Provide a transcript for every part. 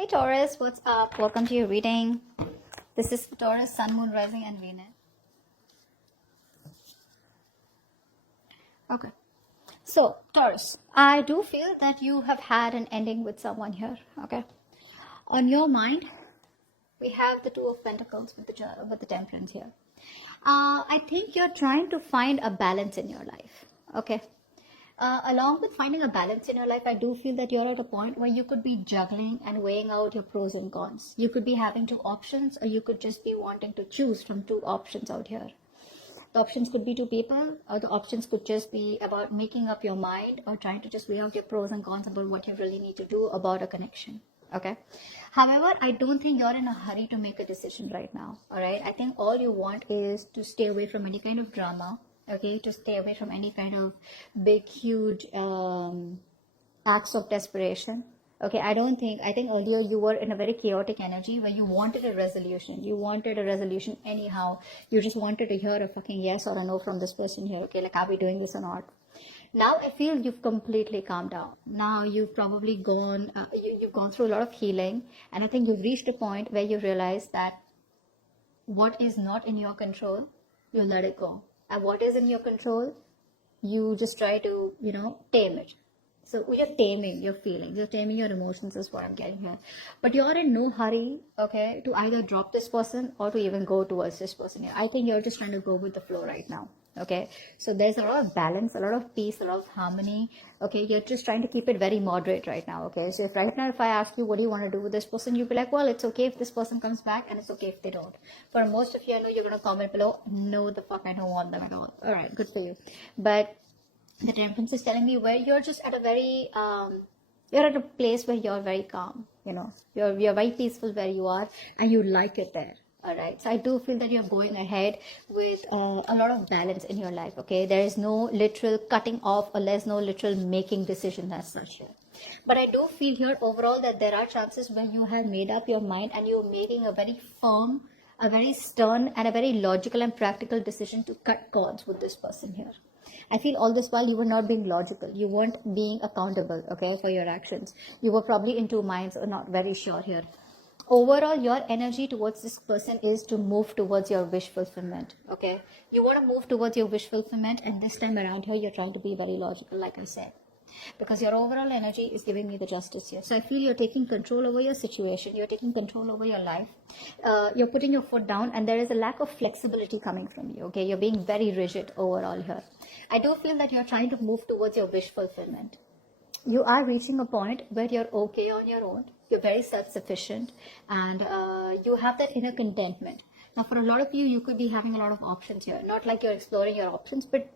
Hey Taurus, what's up? Welcome to your reading. This is Taurus, Sun, Moon, Rising, and Venus. Okay. So, Taurus, I do feel that you have had an ending with someone here. Okay. On your mind, we have the Two of Pentacles with the Temperance here. I think you're trying to find a balance in your life. Okay. Along with finding a balance in your life, I do feel that you're at a point where you could be juggling and weighing out your pros and cons. You could be having two options, or you could just be wanting to choose from two options out here. The options could be two people, or the options could just be about making up your mind or trying to just weigh out your pros and cons about what you really need to do about a connection. Okay. However, I don't think you're in a hurry to make a decision right now. All right. I think all you want is to stay away from any kind of drama. Okay, to stay away from any kind of big, huge acts of desperation. Okay, I think earlier you were in a very chaotic energy where you wanted a resolution. You wanted a resolution anyhow. You just wanted to hear a fucking yes or a no from this person here. Okay, like, are we doing this or not? Now I feel you've completely calmed down. Now you've probably you've gone through a lot of healing. And I think you've reached a point where you realize that what is not in your control, you let it go. And what is in your control, you just try to, tame it. So you're taming your feelings, you're taming your emotions is what I'm getting here. But you're in no hurry, okay, to either drop this person or to even go towards this person here. I think you're just trying to go with the flow right now. Okay, so there's a lot of balance, a lot of peace, a lot of harmony. Okay, you're just trying to keep it very moderate right now. Okay, so if I ask you what do you want to do with this person, you'll be like, well, it's okay if this person comes back and it's okay if they don't. For most of you, I know you're going to comment below, no, the fuck, I don't want them at all. All right, good for you. But the Temperance is telling me where you're just at a very you're at a place where you're very calm. You're very peaceful where you are, and you like it there. All right, so I do feel that you're going ahead with a lot of balance in your life. Okay, there is no literal cutting off, or there's no literal making decisions as such here. But I do feel here overall that there are chances where you have made up your mind and you're making a very firm, a very stern, and a very logical and practical decision to cut cords with this person here. I feel all this while you were not being logical. You weren't being accountable, okay, for your actions. You were probably in two minds or not very sure here. Overall, your energy towards this person is to move towards your wish fulfillment, okay? You want to move towards your wish fulfillment, and this time around here, you're trying to be very logical, like I said. Because your overall energy is giving me the justice here. So I feel you're taking control over your situation. You're taking control over your life. You're putting your foot down, and there is a lack of flexibility coming from you, okay? You're being very rigid overall here. I do feel that you're trying to move towards your wish fulfillment. You are reaching a point where you're okay on your own. You're very self-sufficient, and you have that inner contentment. Now, for a lot of you, you could be having a lot of options here. Not like you're exploring your options, but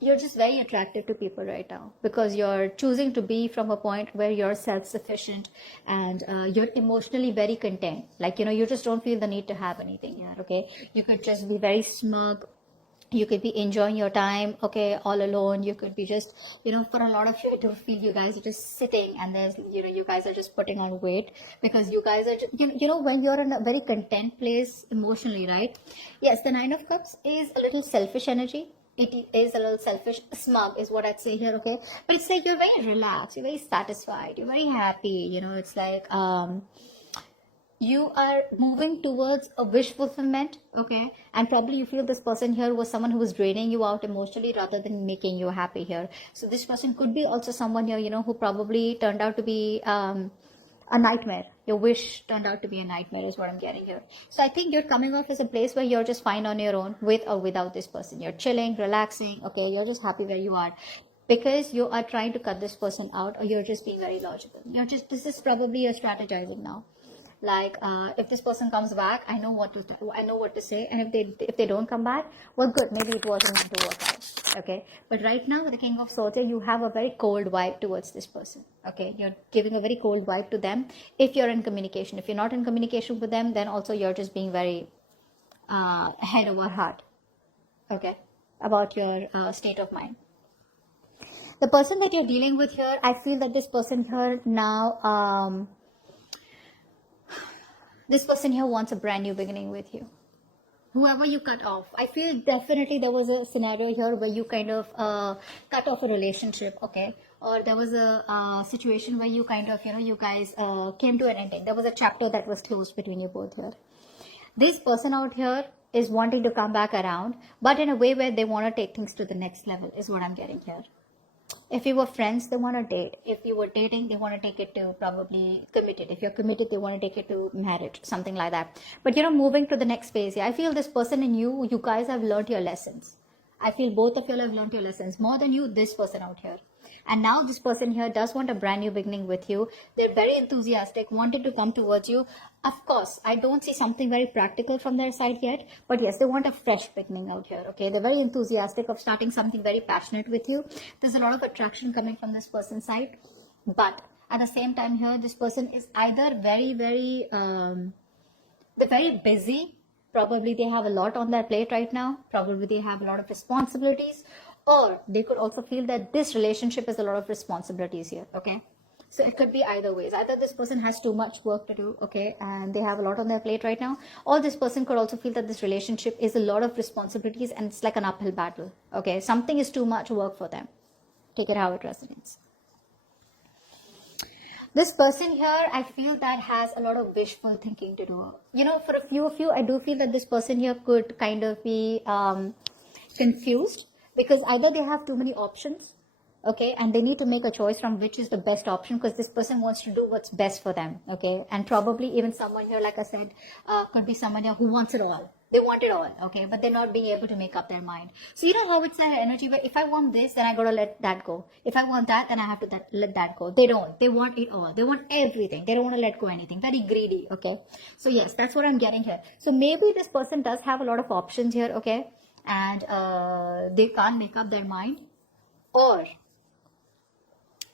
you're just very attractive to people right now because you're choosing to be from a point where you're self-sufficient and you're emotionally very content. Like, you just don't feel the need to have anything here, okay? You could just be very smug. You could be enjoying your time, okay, all alone. You could be just, for a lot of you, I do feel you guys are just sitting and there's, you guys are just putting on weight because you guys are just, when you're in a very content place emotionally, right? Yes, the Nine of Cups is a little selfish energy. It is a little selfish, smug is what I'd say here, okay? But it's like you're very relaxed, you're very satisfied, you're very happy, it's like, you are moving towards a wish fulfillment, okay? And probably you feel this person here was someone who was draining you out emotionally rather than making you happy here. So this person could be also someone here, who probably turned out to be a nightmare. Your wish turned out to be a nightmare is what I'm getting here. So I think you're coming off as a place where you're just fine on your own with or without this person. You're chilling, relaxing, okay? You're just happy where you are. Because you are trying to cut this person out, or you're just being very logical. This is probably your strategizing now. Like, if this person comes back, I know what to say, and if they don't come back, well, good, maybe it wasn't meant to work out, okay? But right now, with the King of Swords, you have a very cold vibe towards this person, okay? You're giving a very cold vibe to them if you're in communication. If you're not in communication with them, then also you're just being very head over heart, okay, about your state of mind. The person that you're dealing with here, I feel that this person here now, this person here wants a brand new beginning with you. Whoever you cut off, I feel definitely there was a scenario here where you kind of cut off a relationship, okay? or there was a situation where you kind of, you guys came to an ending. There was a chapter that was closed between you both here. This person out here is wanting to come back around, but in a way where they want to take things to the next level, is what I'm getting here. If you were friends, they want to date. If you were dating, they want to take it to probably committed. If you're committed, they want to take it to marriage, something like that. But moving to the next phase. I feel this person and you guys have learned your lessons. I feel both of you have learned your lessons more than you, this person out here. And now this person here does want a brand new beginning with you. They're very enthusiastic, wanted to come towards you. Of course, I don't see something very practical from their side yet. But yes, they want a fresh beginning out here. Okay, they're very enthusiastic of starting something very passionate with you. There's a lot of attraction coming from this person's side. But at the same time here, this person is either they're very busy. Probably they have a lot on their plate right now. Probably they have a lot of responsibilities. Or they could also feel that this relationship is a lot of responsibilities here, okay? So it could be either ways. Either this person has too much work to do, okay, and they have a lot on their plate right now. Or this person could also feel that this relationship is a lot of responsibilities and it's like an uphill battle, okay? Something is too much work for them. Take it how it resonates. This person here, I feel that has a lot of wishful thinking to do. For a few of you, I do feel that this person here could kind of be confused. Because either they have too many options, okay, and they need to make a choice from which is the best option, because this person wants to do what's best for them, okay, and probably even someone here, like I said, could be someone here who wants it all. They want it all, okay, but they're not being able to make up their mind. So how it's their energy where if I want this, then I gotta let that go. If I want that, then I have to let that go. They don't. They want it all. They want everything. They don't want to let go anything. Very greedy, okay. So yes, that's what I'm getting here. So maybe this person does have a lot of options here, okay, and they can't make up their mind, or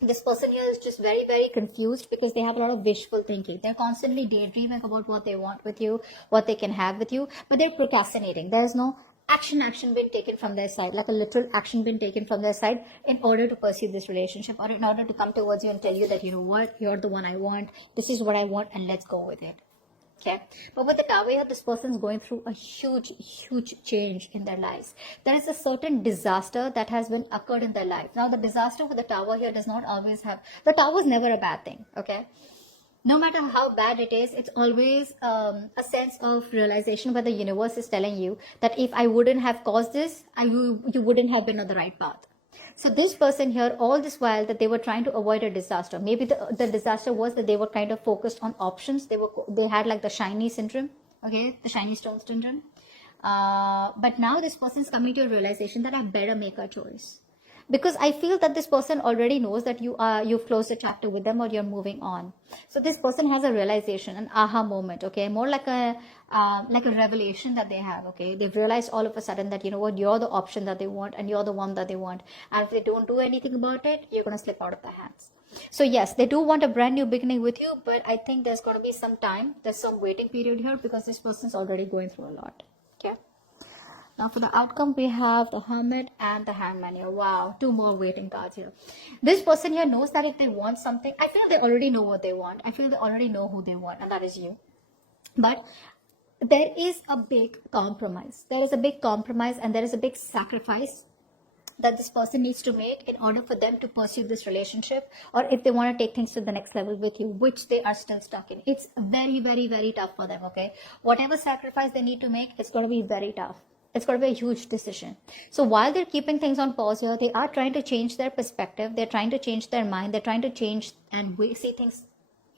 this person here is just very, very confused because they have a lot of wishful thinking. They're constantly daydreaming about what they want with you, what they can have with you, but they're procrastinating. There's no action being taken from their side, like a literal action being taken from their side in order to pursue this relationship, or in order to come towards you and tell you that, what, you're the one I want, this is what I want, and let's go with it. Okay, but with the Tower here, this person is going through a huge change in their lives. There is a certain disaster that has been occurred in their life. Now, the disaster with the Tower here does not always have, the Tower is never a bad thing, okay? No matter how bad it is, it's always a sense of realization where the universe is telling you that if I wouldn't have caused this, you wouldn't have been on the right path. So this person here, all this while that they were trying to avoid a disaster, maybe the disaster was that they were kind of focused on options. They had like the shiny syndrome, okay, the shiny stone syndrome. But now this person is coming to a realization that I better make a choice. Because I feel that this person already knows that you've closed the chapter with them or you're moving on. So this person has a realization, an aha moment, okay, more like a revelation that they have, okay. They've realized all of a sudden that, you're the option that they want and you're the one that they want. And if they don't do anything about it, you're going to slip out of their hands. So yes, they do want a brand new beginning with you, but I think there's going to be some time. There's some waiting period here because this person's already going through a lot, okay. Now for the outcome, we have the Hermit and the Hangman here. Wow, 2 more waiting cards here. This person here knows that if they want something, I feel they already know what they want. I feel they already know who they want, and that is you. But there is a big compromise. There is a big compromise and there is a big sacrifice that this person needs to make in order for them to pursue this relationship, or if they want to take things to the next level with you, which they are still stuck in. It's very, very, very tough for them, okay? Whatever sacrifice they need to make, it's going to be very tough. It's going to be a huge decision. So while they're keeping things on pause here, they are trying to change their perspective. They're trying to change their mind. They're trying to change and see things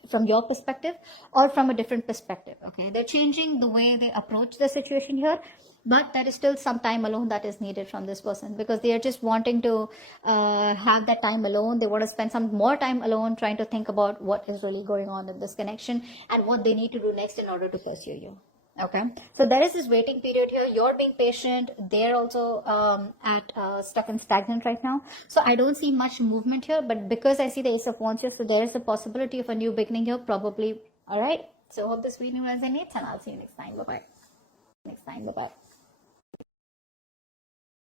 from your perspective or from a different perspective, okay? They're changing the way they approach the situation here, but there is still some time alone that is needed from this person because they are just wanting to have that time alone. They want to spend some more time alone trying to think about what is really going on in this connection and what they need to do next in order to pursue you. Okay, so there is this waiting period here. You're being patient. They're also stuck and stagnant right now. So I don't see much movement here, but because I see the Ace of Wands here, so there is a possibility of a new beginning here, probably. All right. So hope this video resonates, and I'll see you next time. Bye bye.